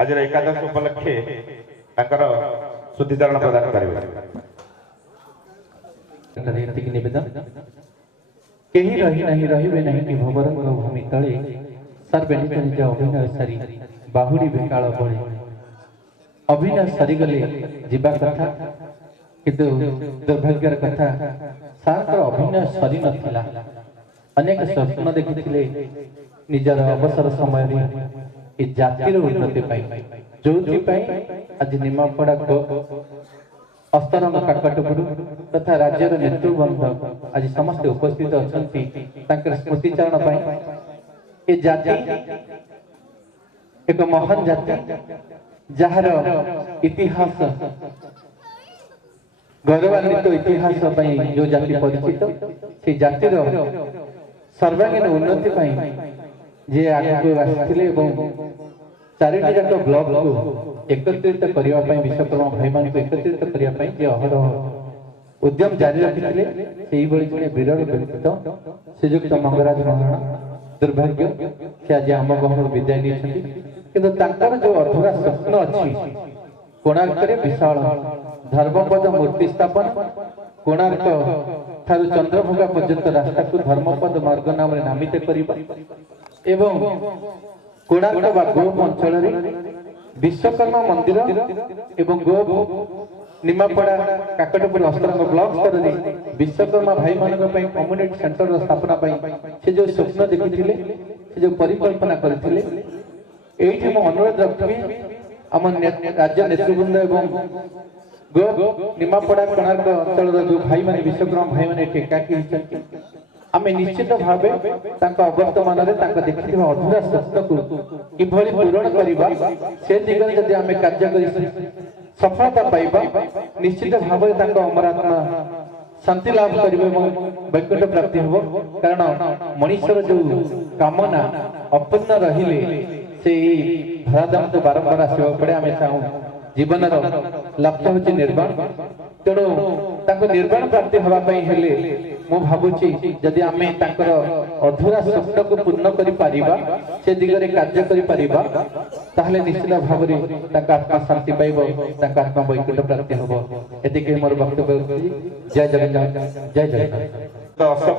आज एकादश उपलक्षे शुद्धिकरण प्रदान करेंगे। निवेदन केही रही नहीं रहिबे नहीं कि भवरंग भूमि तले सर्वे निज निज अभिनय सारी बाहुड़ी बेकाल बळे अभिनय सरीगले जीवा कथा किंतु दुर्भाग्यर कथा सार अभिनय सरी नथिला। अनेक स्वप्न देखिथिले निजर अवसर समय जातिर उन्नति पाई जो आज निमापड़ा अस्तरंग काकटपुर तथा राज्यर नेतृवृंद आज समस्त उपस्थित अच्छा स्मृतिचारण ये जाति एक महान जाति जार इतिहास गौरवान्वित इतिहास जो जाति परिचित से जातिर सर्वांगीन उन्नति जे आगे आसते चारिटी जाक ब्लॉक को एकत्रित करने विश्वकर्मा भाई मान एकत्रित करने जे अहरह उद्यम जारी रखिते से जड़े विरल व्यक्तित्व श्रीजुक्त मंगराज महाराणा दुर्भाग्य से आज आम गहन विदाय नहीं किंतु जो अधूरा स्वप्न अच्छी कोणार्क विशाल धर्मपद मूर्ति स्थापन कोणार्क ठारू चंद्रभागा पर्यंत रास्ता को धर्मपद मार्ग नाम नामित एवं कोणार्क बा गोप अंचल विश्वकर्मा मंदिर एवं गोप निमापड़ा काकटपुर अस्तरंग ब्लॉक स्तर में विश्वकर्मा भाई मान कम्युनिटी सेंटर स्थापना से जो स्वप्न देखी से जो परिकल्पना करते ये अनुरोध रखी आम राज्य नेतृवृंद एवं गोप निमापड़ा कोणार्क अंचल जो भाई मान विश्वकर्मा भाई मान एकाकी आम निश्चित भाव अवर्तमान देखि अधूरा स्वप्न को किभली पूरण करवा से दिगरे जदि आम कार्य कर सफलता पाइबा निश्चित भाव अमरात्मा शांति लाभ कर वैकुंठ प्राप्ति हम कारण मनुष्यर जो कामना अपूर्ण रहिले से धराधाम तो बारंबार आसवा पड़े आम चाहूँ जीवन लक्ष्य हूँ निर्माण तेणु निर्माण प्राप्ति हाँपाई मु भावुची जदि आम अधूरा स्वप्न को पूर्ण कर दिगरे कार्य कर निश्चित भाव आत्मा शांति पाइब आत्मा वैकुंठ प्राप्ति हम। एति मोर वक्तव्य। जय जगन्नाथ जय जगन्नाथ।